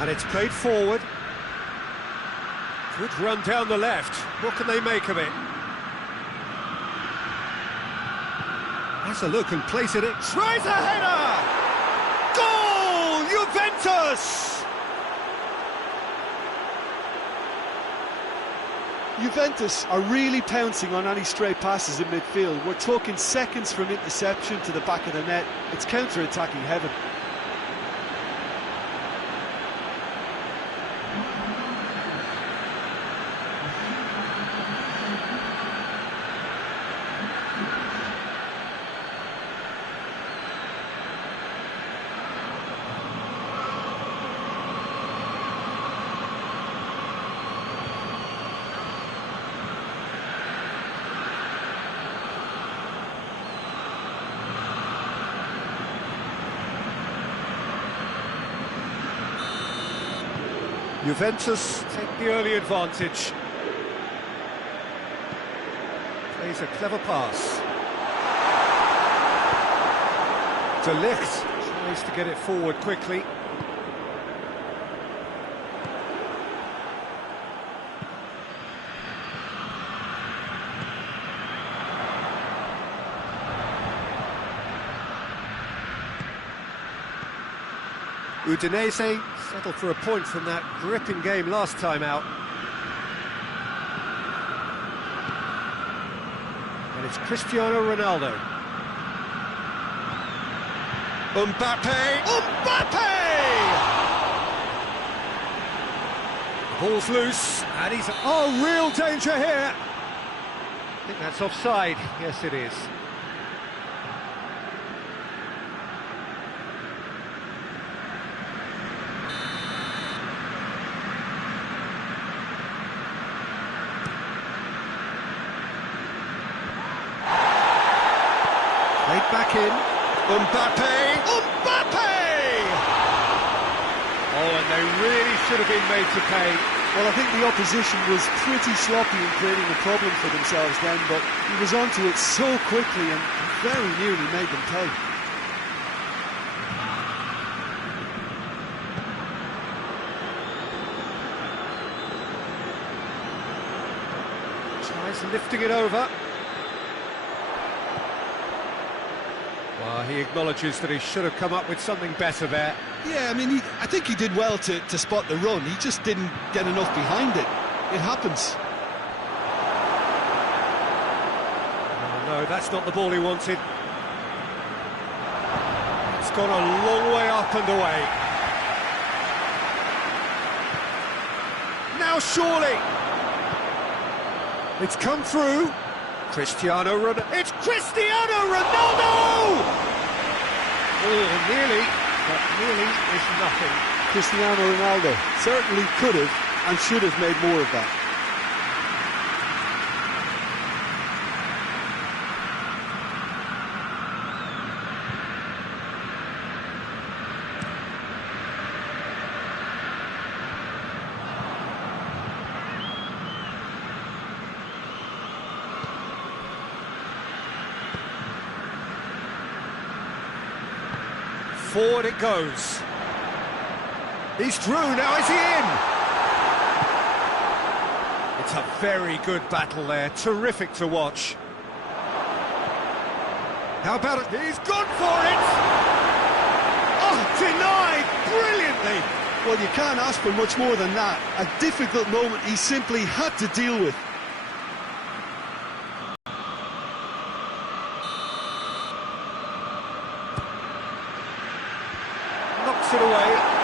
And it's played forward. Good run down the left. What can they make of it? Has a look and plays it in. Tries a header! Goal! Juventus! Juventus are really pouncing on any stray passes in midfield. We're talking seconds from interception to the back of the net. It's counter-attacking heaven. Juventus take the early advantage. Plays a clever pass. De Ligt tries to get it forward quickly. Udinese settled for a point from that gripping game last time out. And it's Cristiano Ronaldo. Mbappe! Mbappe! Ball's loose, and he's... Oh, real danger here! I think that's offside. Yes, it is. Played back in. Mbappe! Mbappe! Oh, and they really should have been made to pay. Well, I think the opposition was pretty sloppy in creating a problem for themselves then, but he was onto it so quickly and very nearly made them pay. Tries lifting it over. Well, he acknowledges that he should have come up with something better there. Yeah, I mean, I think he did well to spot the run. He just didn't get enough behind it. It happens. Oh, no, that's not the ball he wanted. It's gone a long way up and away. Now surely. It's come through. Cristiano Ronaldo. It's Cristiano Ronaldo! Oh, nearly, but nearly is nothing. Cristiano Ronaldo certainly could have and should have made more of that. Forward it goes. He's through, now is he in? It's a very good battle there, terrific to watch. How about it? He's gone for it! Oh, denied brilliantly! Well, you can't ask for much more than that. A difficult moment he simply had to deal with. Knocks it away.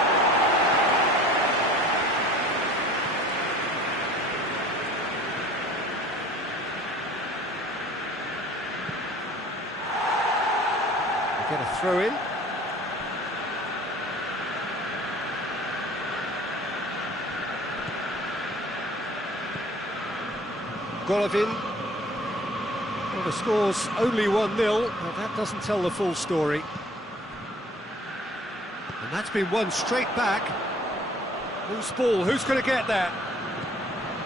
Get a throw in. Golovin. Well, the score's only 1-0, but that doesn't tell the full story. And that's been won straight back. Loose ball, who's going to get that?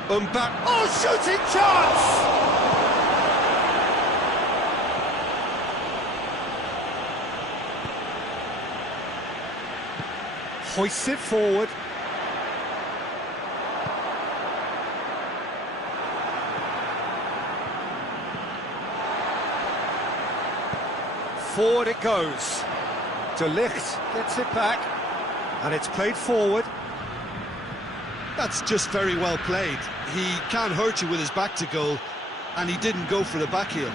Back. Oh, shooting chance! Hoists it forward. Forward it goes. De Ligt gets it back, and it's played forward. That's just very well played. He can't hurt you with his back to goal, and he didn't go for the back heel.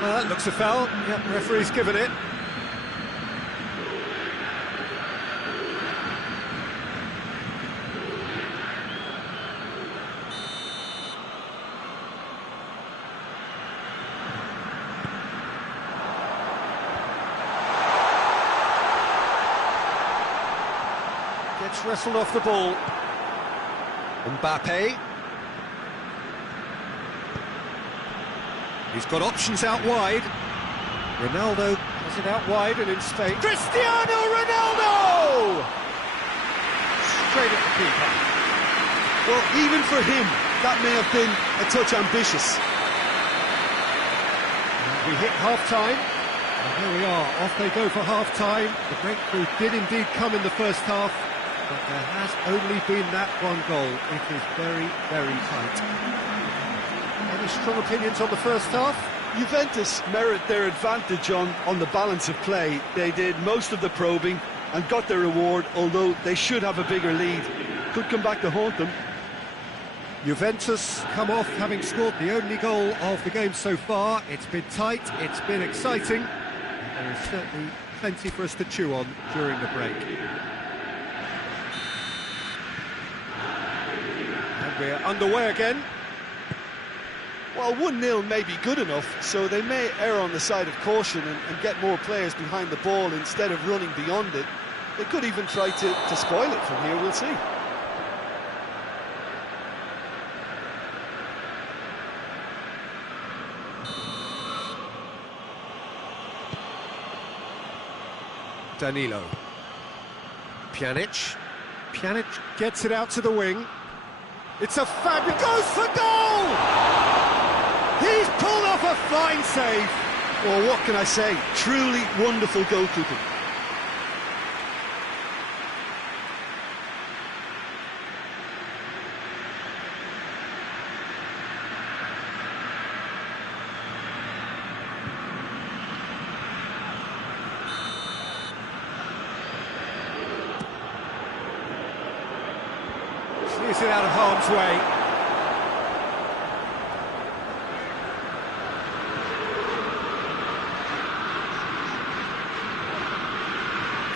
That looks a foul. Yep, the referee's given it. Gets wrestled off the ball. Mbappe. He's got options out wide. Ronaldo has it out wide and in space. Cristiano Ronaldo! Straight at the keeper. Well, even for him, that may have been a touch ambitious. And we hit half-time. And here we are, off they go for half-time. The breakthrough did indeed come in the first half, but there has only been that one goal. It is very, very tight. Any strong opinions on the first half? Juventus merit their advantage on the balance of play. They did most of the probing and got their reward, although they should have a bigger lead. Could come back to haunt them. Juventus come off having scored the only goal of the game so far. It's been tight, it's been exciting, and there is certainly plenty for us to chew on during the break. And we're underway again. Well, 1-0 may be good enough, so they may err on the side of caution and get more players behind the ball instead of running beyond it. They could even try to spoil it from here, we'll see. Danilo. Pjanic. Pjanic gets it out to the wing. It's a fabulous... Goes for goal! He's pulled off a fine save. Well, what can I say? Truly wonderful goalkeeping. Clears it out of harm's way.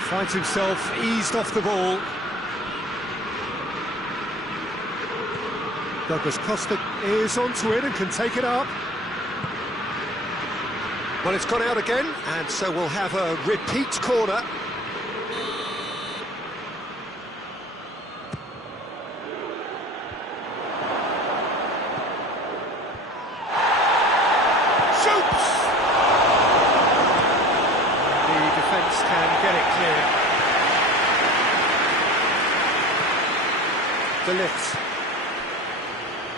Finds himself eased off the ball. Douglas Costa is onto it and can take it up. Well, it's gone out again, and so we'll have a repeat corner. De Ligt.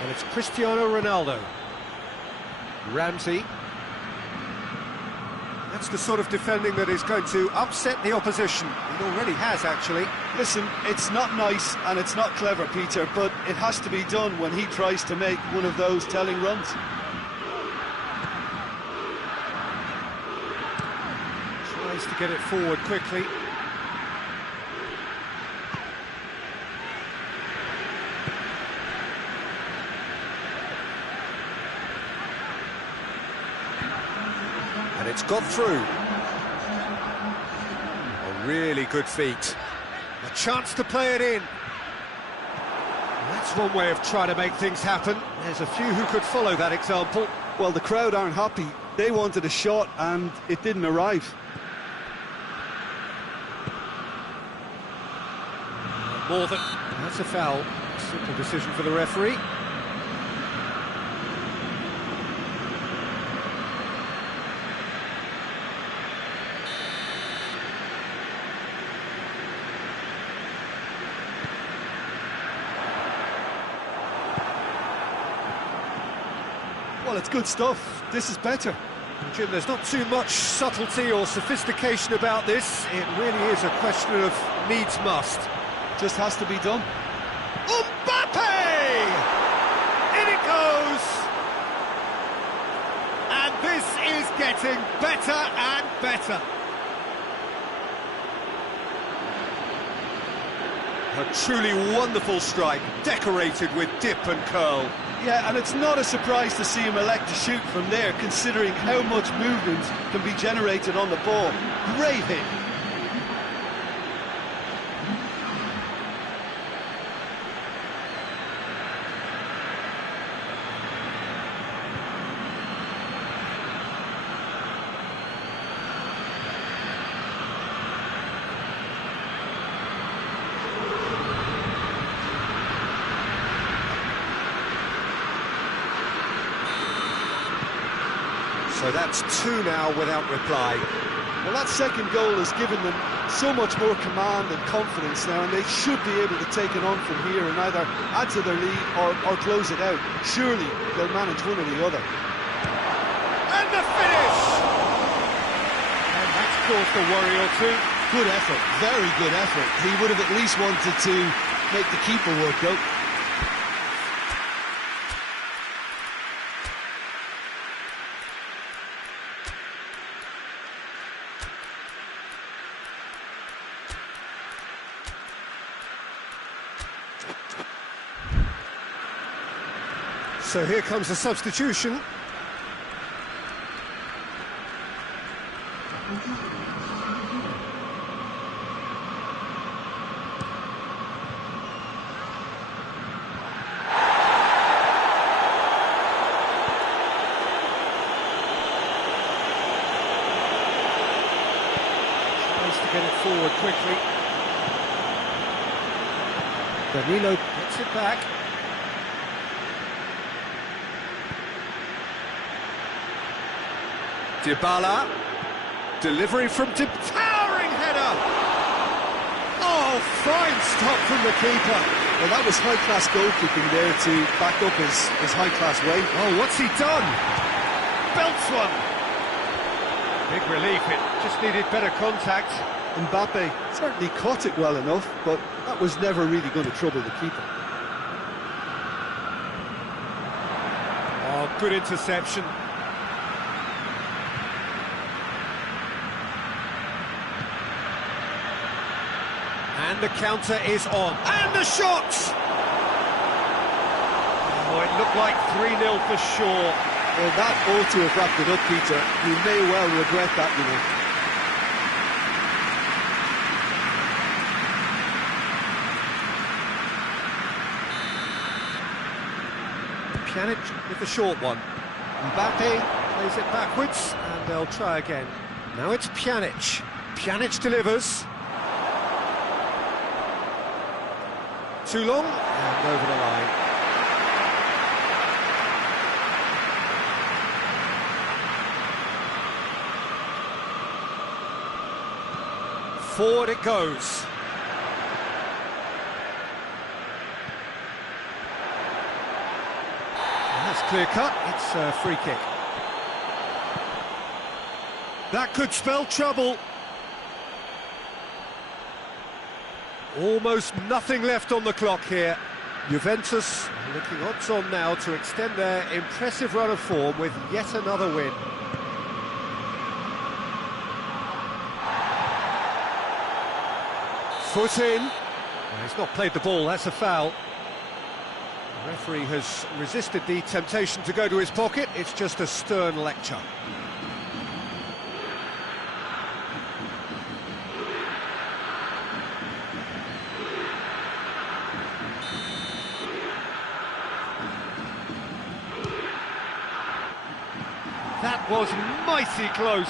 And it's Cristiano Ronaldo. Ramsey. That's the sort of defending that is going to upset the opposition. It already has, actually. Listen, it's not nice and it's not clever, Peter, but it has to be done when he tries to make one of those telling runs. Tries to get it forward quickly. And it's got through. A really good feat. A chance to play it in. That's one way of trying to make things happen. There's a few who could follow that example. Well, the crowd aren't happy. They wanted a shot and it didn't arrive. More than... That's a foul. Simple decision for the referee. Well, it's good stuff. This is better. Jim, there's not too much subtlety or sophistication about this. It really is a question of needs must. Just has to be done. Mbappe! In it goes! And this is getting better and better. A truly wonderful strike, decorated with dip and curl. Yeah, and it's not a surprise to see him elect to shoot from there, considering how much movement can be generated on the ball. Great hit. So that's two now without reply. Well, that second goal has given them so much more command and confidence now, and they should be able to take it on from here and either add to their lead or close it out. Surely they'll manage one or the other. And the finish! And that's caused a worry or two. Good effort, very good effort. He would have at least wanted to make the keeper work out. So here comes a substitution. Tries to get it forward quickly. Danilo gets it back. Dybala, delivery from towering header. fine stop from the keeper. Well, that was high-class goalkeeping there to back up his high-class way. Oh, what's he done? Belts one. Big relief, it just needed better contact. Mbappe certainly caught it well enough, but that was never really going to trouble the keeper. Oh, good interception. And the counter is on. And the shot! Oh, it looked like 3-0 for sure. Well, that ought to have wrapped it up, Peter. You may well regret that, you know. Pjanic with the short one. Mbappe plays it backwards, and they'll try again. Now it's Pjanic. Pjanic delivers. Too long, and over the line. Forward it goes. That's clear cut, it's a free kick. That could spell trouble. Almost nothing left on the clock here. Juventus looking odds on now to extend their impressive run of form with yet another win. Foot in. Well, he's not played the ball, that's a foul. The referee has resisted the temptation to go to his pocket. It's just a stern lecture. That was mighty close.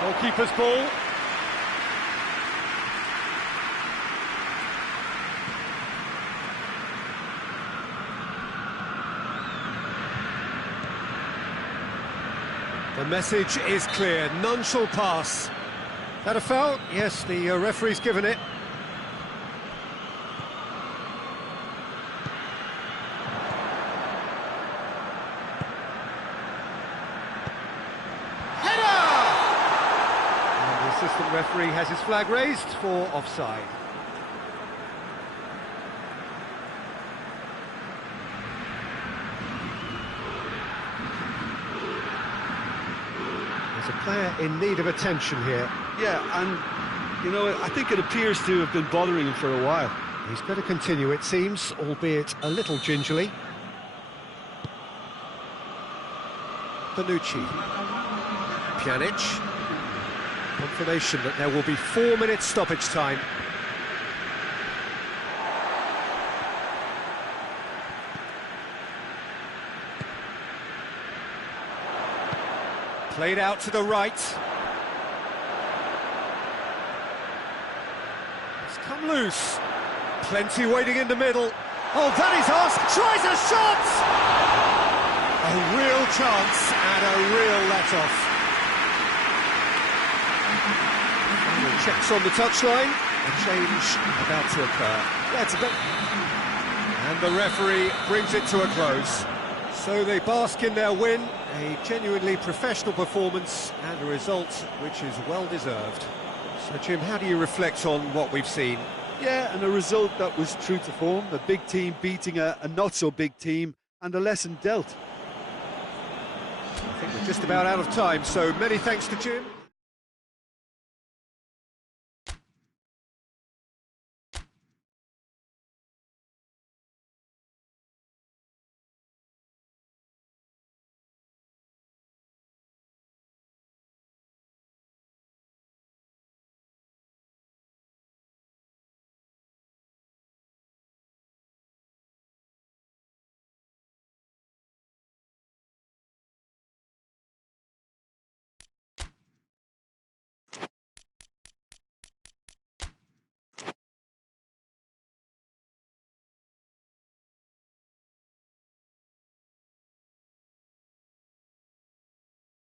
Goalkeeper's ball. The message is clear, none shall pass. That a foul? Yes, the referee's given it. Header! And the assistant referee has his flag raised for offside. There's a player in need of attention here. Yeah, and, you know, I think it appears to have been bothering him for a while. He's going to continue, it seems, albeit a little gingerly. Bonucci. Pjanic. Confirmation that there will be 4 minutes stoppage time. Played out to the right. It's come loose. Plenty waiting in the middle. Oh, that is asked. Tries a shot! A real chance and a real let-off. Checks on the touchline. A change about to occur. That's a bit... And the referee brings it to a close. So they bask in their win, a genuinely professional performance and a result which is well deserved. So Jim, how do you reflect on what we've seen? Yeah, and a result that was true to form, a big team beating a not-so-big team, and a lesson dealt. I think we're just about out of time, so many thanks to Jim.